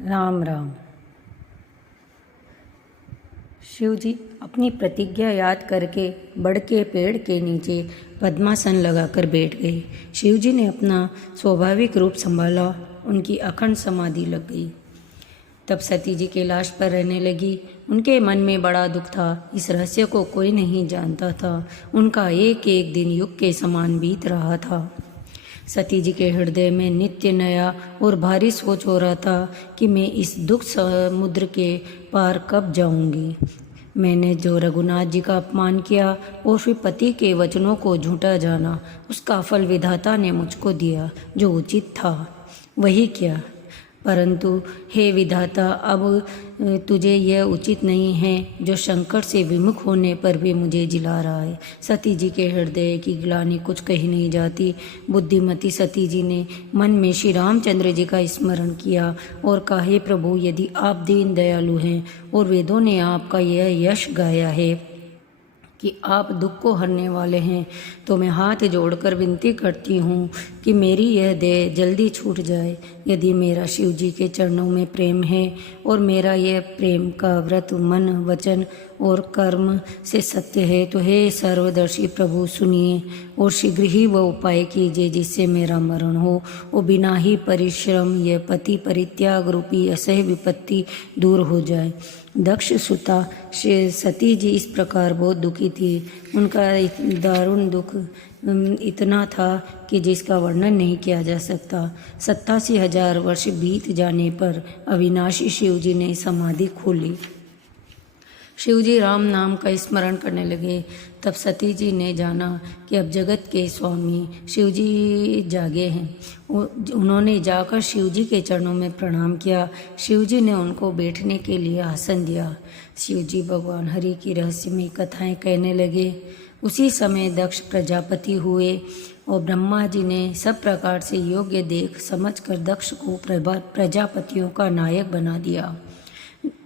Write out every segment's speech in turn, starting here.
राम राम। शिव जी अपनी प्रतिज्ञा याद करके बड़ के पेड़ के नीचे पद्मासन लगाकर बैठ गए। शिव जी ने अपना स्वाभाविक रूप संभाला, उनकी अखंड समाधि लग गई। तब सती जी के लाश पर रहने लगी। उनके मन में बड़ा दुख था। इस रहस्य को कोई नहीं जानता था। उनका एक एक दिन युग के समान बीत रहा था। सती जी के हृदय में नित्य नया और भारी सोच हो रहा था कि मैं इस दुख समुद्र के पार कब जाऊंगी। मैंने जो रघुनाथ जी का अपमान किया और फिर पति के वचनों को झूठा जाना, उसका फल विधाता ने मुझको दिया। जो उचित था वही किया, परंतु हे विधाता, अब तुझे यह उचित नहीं है जो शंकर से विमुख होने पर भी मुझे जिला रहा है। सती जी के हृदय की ग्लानि कुछ कही नहीं जाती। बुद्धिमती सती जी ने मन में श्री रामचंद्र जी का स्मरण किया और कहा, हे प्रभु, यदि आप दीन दयालु हैं और वेदों ने आपका यह यश गाया है कि आप दुख को हरने वाले हैं, तो मैं हाथ जोड़कर विनती करती हूँ कि मेरी यह देह जल्दी छूट जाए। यदि मेरा शिव जी के चरणों में प्रेम है और मेरा यह प्रेम का व्रत मन वचन और कर्म से सत्य है, तो हे सर्वदर्शी प्रभु, सुनिए और शीघ्र ही वह उपाय कीजिए जिससे मेरा मरण हो और बिना ही परिश्रम यह पति परित्याग रूपी असह्य विपत्ति दूर हो जाए। दक्ष सुता सती जी इस प्रकार बहुत दुखी थी। उनका दारुण दुख इतना था कि जिसका वर्णन नहीं किया जा सकता। 87,000 वर्ष बीत जाने पर अविनाशी शिव जी ने समाधि खोली। शिव जी राम नाम का स्मरण करने लगे। तब सती जी ने जाना कि अब जगत के स्वामी शिव जी जागे हैं। उन्होंने जाकर शिव जी के चरणों में प्रणाम किया। शिव जी ने उनको बैठने के लिए आसन दिया। शिव जी भगवान हरि की रहस्यमयी कथाएं कहने लगे। उसी समय दक्ष प्रजापति हुए और ब्रह्मा जी ने सब प्रकार से योग्य देख समझकर दक्ष को प्रजापतियों का नायक बना दिया।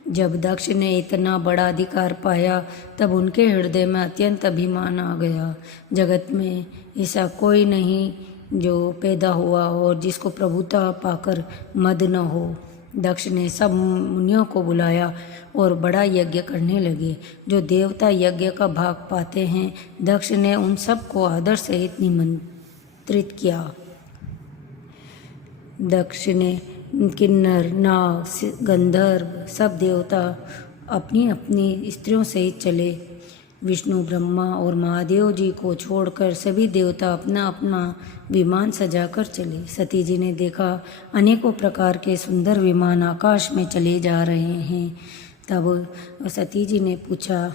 जब दक्ष ने इतना बड़ा अधिकार पाया, तब उनके हृदय में अत्यंत अभिमान आ गया। जगत में ऐसा कोई नहीं जो पैदा हुआ और जिसको प्रभुता पाकर मद न हो। दक्ष ने सब मुनियों को बुलाया और बड़ा यज्ञ करने लगे। जो देवता यज्ञ का भाग पाते हैं, दक्ष ने उन सब को आदर सहित निमंत्रित किया। दक्ष ने किन्नर, नाग, गंधर्व सब देवता अपनी अपनी स्त्रियों सहित चले। विष्णु, ब्रह्मा और महादेव जी को छोड़कर सभी देवता अपना अपना विमान सजाकर चले। सती जी ने देखा अनेकों प्रकार के सुंदर विमान आकाश में चले जा रहे हैं। तब सती जी ने पूछा,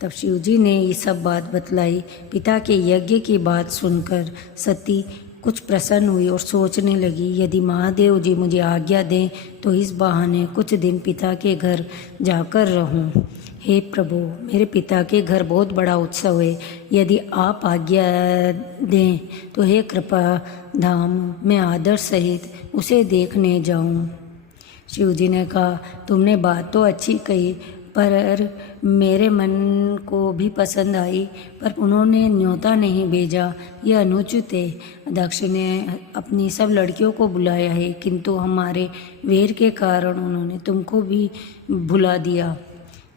तब शिव जी ने ये सब बात बतलाई। पिता के यज्ञ की बात सुनकर सती कुछ प्रसन्न हुई और सोचने लगी, यदि महादेव जी मुझे आज्ञा दें तो इस बहाने कुछ दिन पिता के घर जाकर रहूं। हे प्रभु, मेरे पिता के घर बहुत बड़ा उत्सव है। यदि आप आज्ञा दें तो हे कृपा धाम, मैं आदर सहित उसे देखने जाऊं। शिव जी ने कहा, तुमने बात तो अच्छी कही, पर मेरे मन को भी पसंद आई, पर उन्होंने न्योता नहीं भेजा, यह अनुचित है। दक्ष ने अपनी सब लड़कियों को बुलाया है, किंतु हमारे वैर के कारण उन्होंने तुमको भी भुला दिया।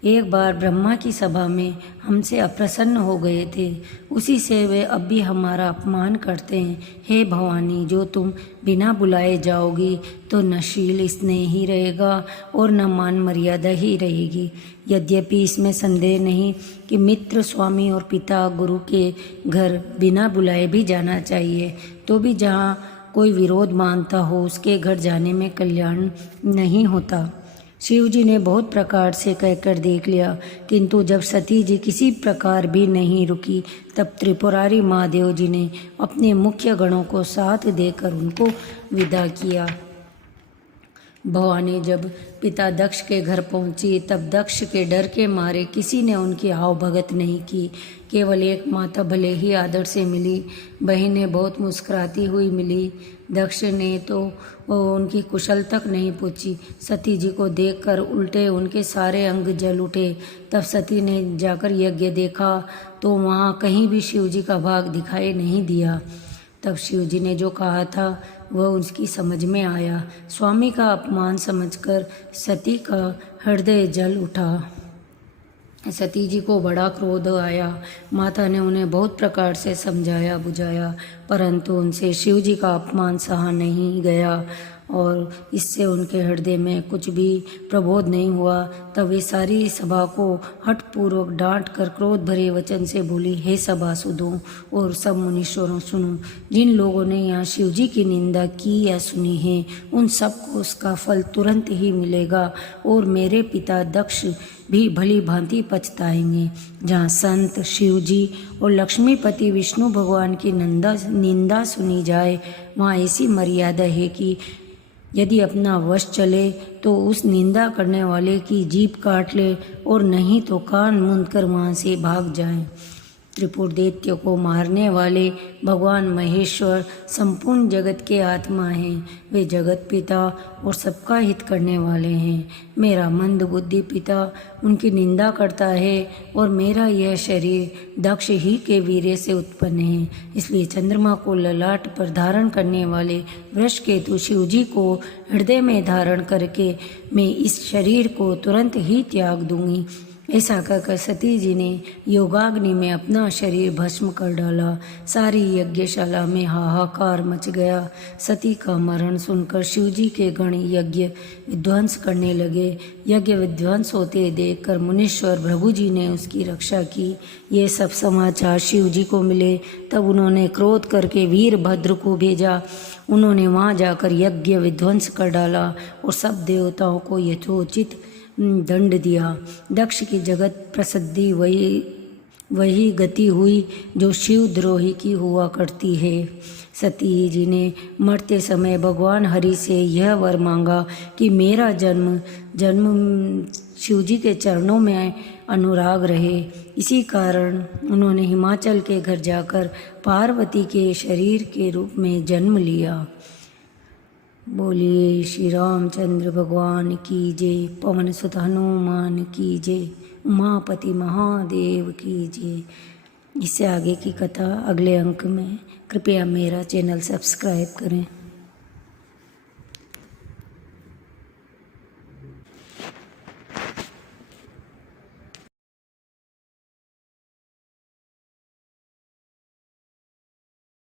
एक बार ब्रह्मा की सभा में हमसे अप्रसन्न हो गए थे, उसी से वे अब भी हमारा अपमान करते हैं। हे भवानी, जो तुम बिना बुलाए जाओगी तो न शील स्नेह ही रहेगा और न मान मर्यादा ही रहेगी। यद्यपि इसमें संदेह नहीं कि मित्र, स्वामी और पिता गुरु के घर बिना बुलाए भी जाना चाहिए, तो भी जहाँ कोई विरोध मानता हो उसके घर जाने में कल्याण नहीं होता। शिव जी ने बहुत प्रकार से कहकर देख लिया, किंतु जब सती जी किसी प्रकार भी नहीं रुकी, तब त्रिपुरारी महादेव जी ने अपने मुख्य गणों को साथ देकर उनको विदा किया। भवानी जब पिता दक्ष के घर पहुंची, तब दक्ष के डर के मारे किसी ने उनकी आव भगत नहीं की। केवल एक माता भले ही आदर से मिली, बहनें बहुत मुस्कुराती हुई मिली। दक्ष ने तो उनकी कुशल तक नहीं पूछी। सती जी को देखकर उल्टे उनके सारे अंग जल उठे। तब सती ने जाकर यज्ञ देखा तो वहाँ कहीं भी शिव जी का भाग दिखाई नहीं दिया। तब शिव जी ने जो कहा था वह उसकी समझ में आया। स्वामी का अपमान समझकर सती का हृदय जल उठा। सती जी को बड़ा क्रोध आया। माता ने उन्हें बहुत प्रकार से समझाया बुझाया, परंतु उनसे शिव जी का अपमान सहा नहीं गया और इससे उनके हृदय में कुछ भी प्रबोध नहीं हुआ। तब वे सारी सभा को हठपूर्वक डांट कर क्रोध भरे वचन से बोली, हे सभासदों और सब मुनीश्वरों, सुनो, जिन लोगों ने यहाँ शिव जी की निंदा की या सुनी है उन सबको उसका फल तुरंत ही मिलेगा और मेरे पिता दक्ष भी भली भांति पछताएंगे। जहाँ संत शिव जी और लक्ष्मीपति विष्णु भगवान की निंदा सुनी जाए वहाँ ऐसी मर्यादा है कि यदि अपना वश चले तो उस निंदा करने वाले की जीभ काट ले और नहीं तो कान मूंद कर वहाँ से भाग जाए। त्रिपुर दैत्य को मारने वाले भगवान महेश्वर संपूर्ण जगत के आत्मा हैं। वे जगत पिता और सबका हित करने वाले हैं। मेरा मंद बुद्धि पिता उनकी निंदा करता है और मेरा यह शरीर दक्ष ही के वीर्य से उत्पन्न है। इसलिए चंद्रमा को ललाट पर धारण करने वाले वृषकेतु शिव जी को हृदय में धारण करके मैं इस शरीर को तुरंत ही त्याग दूंगी। ऐसा कहकर सती जी ने योगाग्नि में अपना शरीर भस्म कर डाला। सारी यज्ञशाला में हाहाकार मच गया। सती का मरण सुनकर शिवजी के गण यज्ञ विध्वंस करने लगे। यज्ञ विध्वंस होते देखकर मुनीश्वर भृगु जी ने उसकी रक्षा की। ये सब समाचार शिव जी को मिले। तब उन्होंने क्रोध करके वीरभद्र को भेजा। उन्होंने वहाँ जाकर यज्ञ विध्वंस कर डाला और सब देवताओं को यथोचित दंड दिया। दक्ष की जगत प्रसिद्धि वही गति हुई जो शिव द्रोही की हुआ करती है। सती जी ने मरते समय भगवान हरि से यह वर मांगा कि मेरा जन्म शिव जी के चरणों में अनुराग रहे। इसी कारण उन्होंने हिमाचल के घर जाकर पार्वती के शरीर के रूप में जन्म लिया। बोलिए श्री रामचंद्र भगवान की जय, पवन सुत हनुमान की जय, उमापति महादेव की जय। इससे आगे की कथा अगले अंक में। कृपया मेरा चैनल सब्सक्राइब करें।